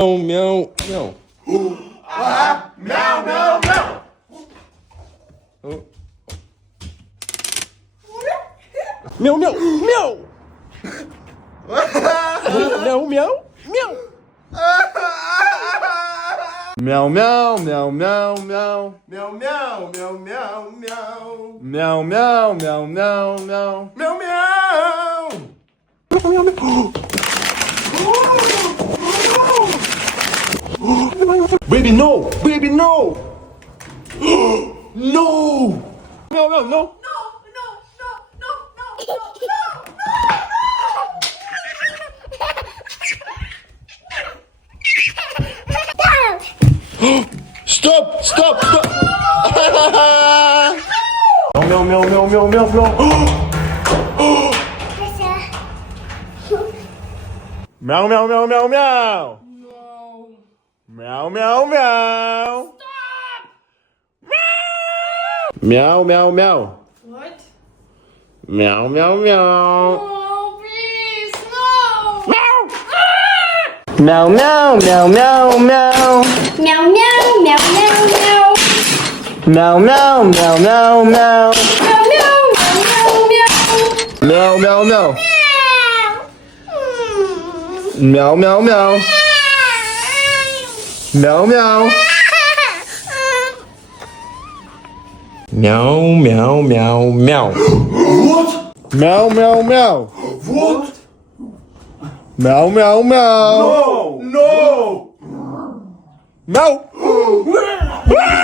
Miau, miau. Miau, miau, miau. Miau, miau, miau. Miau, miau, miau. Miau, miau, miau, miau, miau. Miau, miau, miau, miau, miau. Miau, miau, miau, miau, miau. Miau, miau. Baby, no! Baby, no! No! Miau, miau, no. Stop! Stop! Stop! Miau, miau, miau, miau, miau, miau. Miau, miau, miau, miau, miau. Miau, miau, miau. Miau, miau, miau. What? Miau, miau, miau. Oh, please, no! Miau, miau, miau, miau, miau. Meow, meow, meow, meow, meow. Miau, miau, miau, miau, miau. Meow, meow, meow, meow, Miau, miau, miau. meow. Miau, miau, miau. Miau, miau. Miau, miau, miau, miau. What? Miau, miau, miau. What? Miau, miau, miau. No! No! Miau!